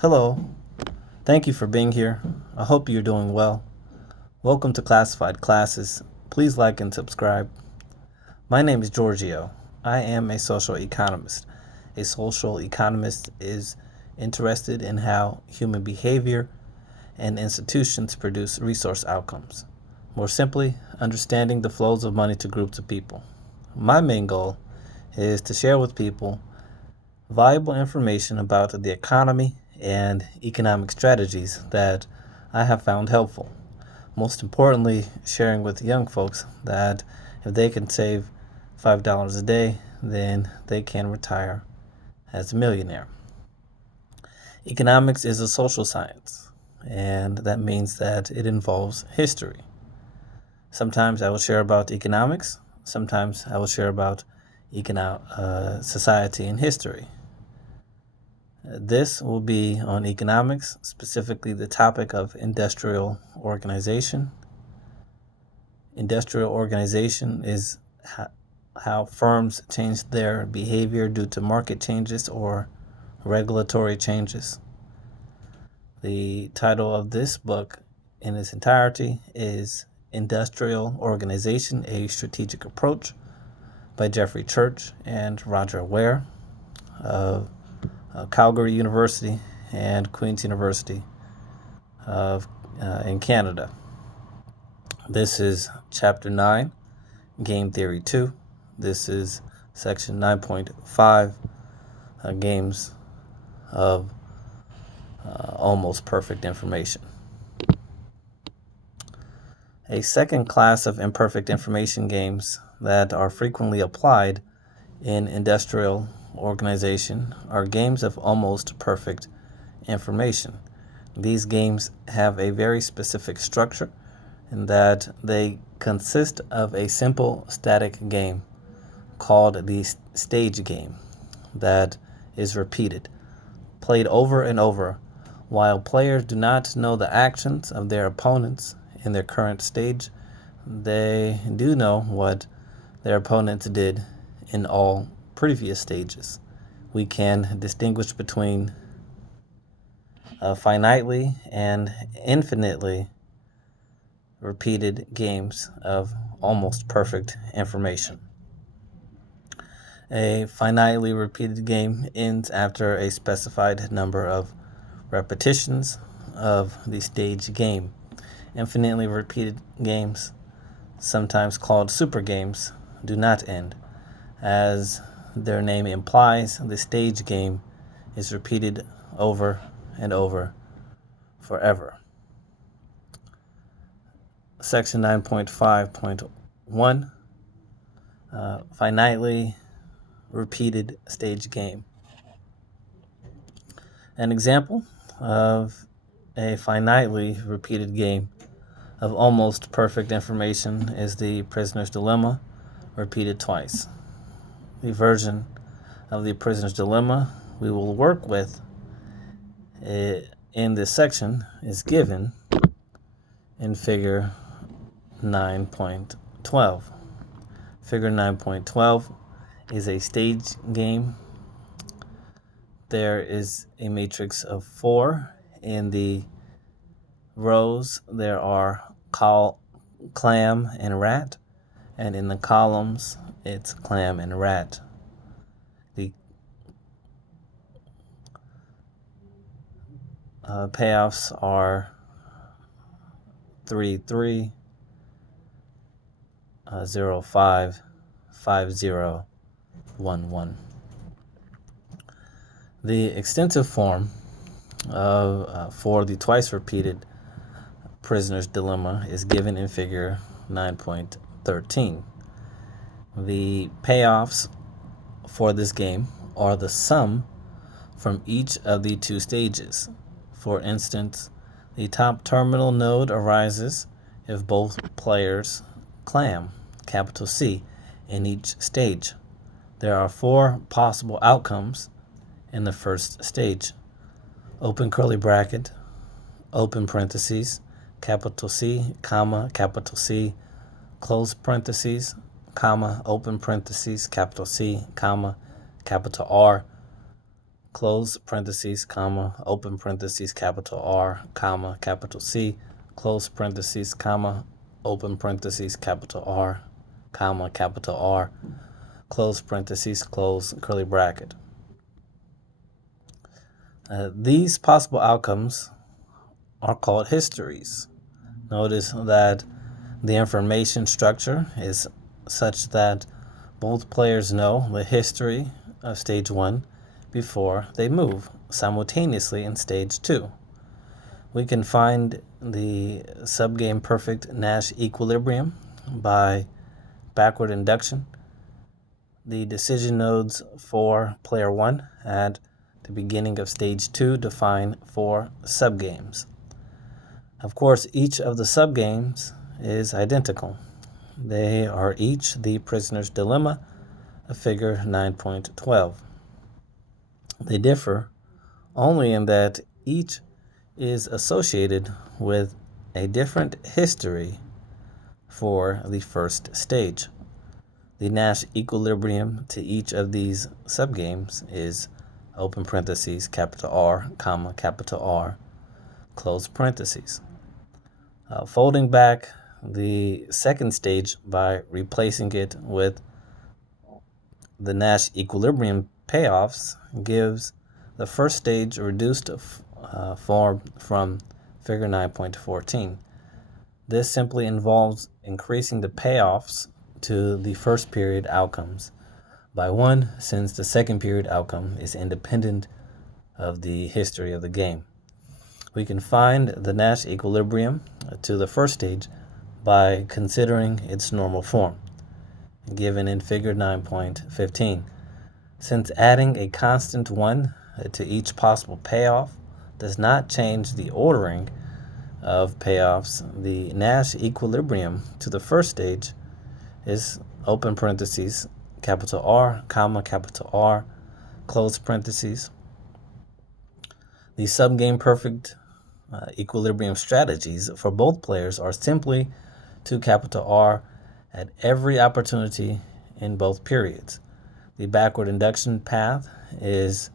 Hello, thank you for being here. I hope you're doing well. Welcome to Classified Classes. Please like and subscribe. My name is Giorgio. I am a social economist. A social economist is interested in how human behavior and institutions produce resource outcomes. More simply, understanding the flows of money to groups of people. My main goal is to share with people valuable information about the economy and economic strategies that I have found helpful. Most importantly, sharing with young folks that if they can save $5 a day, then they can retire as a millionaire. Economics is a social science, and that means that it involves history. Sometimes I will share about economics, sometimes I will share about society and history. This will be on economics, specifically the topic of industrial organization. Industrial organization is how firms change their behavior due to market changes or regulatory changes. The title of this book in its entirety is Industrial Organization, A Strategic Approach by Jeffrey Church and Roger Ware of Calgary University and Queen's University in Canada. This is Chapter 9, Game Theory 2. This is Section 9.5, Games of Almost Perfect Information. A second class of imperfect information games that are frequently applied in industrial organization are games of almost perfect information. These games have a very specific structure in that they consist of a simple static game called the stage game that is repeated, played over and over, while players do not know the actions of their opponents in their current stage. They do know what their opponents did in all previous stages. We can distinguish between finitely and infinitely repeated games of almost perfect information. A finitely repeated game ends after a specified number of repetitions of the stage game. Infinitely repeated games, sometimes called super games, do not end. As their name implies, the stage game is repeated over and over forever. Section 9.5.1, finitely repeated stage game. An example of a finitely repeated game of almost perfect information is the prisoner's dilemma, repeated twice. The version of the prisoner's dilemma we will work with in this section is given in figure 9.12. Figure 9.12 is a stage game. There is a matrix of 4. In the rows, there are clam and rat, and in the columns, it's clam and rat. The payoffs are 3, 3, 0, 5, 5, 0, 1, 1. The extensive form for the twice repeated prisoner's dilemma is given in figure 9.13. The payoffs for this game are the sum from each of the two stages. For instance, the top terminal node arises if both players clam, capital C, in each stage. There are 4 possible outcomes in the first stage. Open curly bracket, open parentheses, capital C, comma, capital C, close parentheses, comma, open parentheses, capital C, comma, capital R, close parentheses, comma, open parentheses, capital R, comma, capital C, close parentheses, comma, open parentheses, capital R, comma, capital R, close parentheses, close curly bracket. These possible outcomes are called histories. Notice that the information structure is such that both players know the history of stage 1 before they move simultaneously in stage 2. We can find the subgame perfect Nash equilibrium by backward induction. The decision nodes for player 1 at the beginning of stage 2 define 4 subgames. Of course, each of the subgames is identical. They are each the prisoner's dilemma of figure 9.12. They differ only in that each is associated with a different history for the first stage. The Nash equilibrium to each of these subgames is open parentheses, capital R, comma, capital R, close parentheses. Folding back the second stage by replacing it with the Nash equilibrium payoffs gives the first stage a reduced form from figure 9.14. This simply involves increasing the payoffs to the first period outcomes by 1, since the second period outcome is independent of the history of the game. We can find the Nash equilibrium to the first stage by considering its normal form, given in figure 9.15. Since adding a constant 1 to each possible payoff does not change the ordering of payoffs, the Nash equilibrium to the first stage is open parentheses, capital R, comma, capital R, close parentheses. The subgame perfect equilibrium strategies for both players are simply to capital R at every opportunity in both periods. The backward induction path is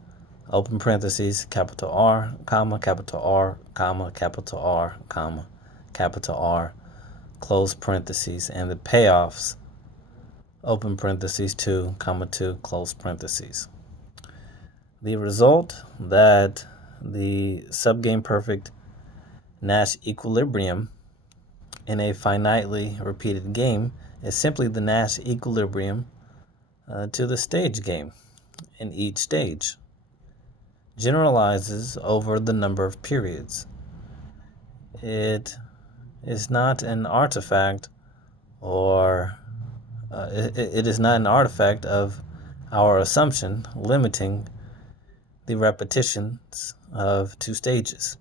open parentheses, capital R, comma, capital R, comma, capital R, comma, capital R, close parentheses, and the payoffs, open parentheses 2, comma 2, close parentheses. The result that the subgame perfect Nash equilibrium in a finitely repeated game is simply the Nash equilibrium to the stage game in each stage. Generalizes over the number of periods. It is not an artifact it is not an artifact of our assumption limiting the repetitions of 2 stages.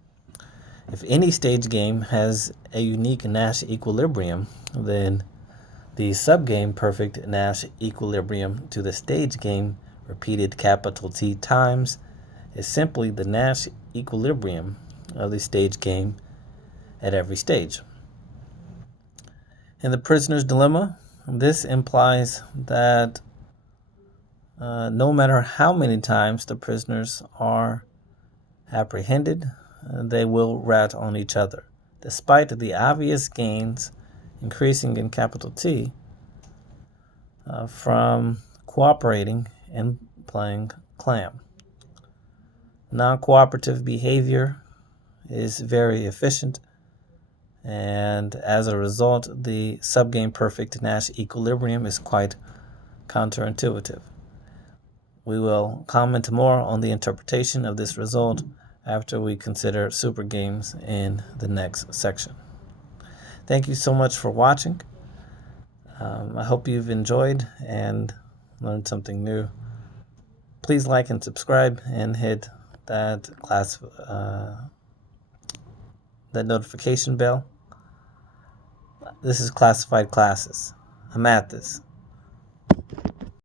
If any stage game has a unique Nash equilibrium, then the subgame perfect Nash equilibrium to the stage game repeated capital T times is simply the Nash equilibrium of the stage game at every stage. In the prisoner's dilemma, this implies that no matter how many times the prisoners are apprehended, they will rat on each other, despite the obvious gains increasing in capital T from cooperating and playing clam. Non-cooperative behavior is very efficient, and as a result, the subgame perfect Nash equilibrium is quite counterintuitive. We will comment more on the interpretation of this result after we consider supergames in the next section. Thank you so much for watching. I hope you've enjoyed and learned something new. Please like and subscribe and hit that notification bell. This is Classified Classes. I'm at this.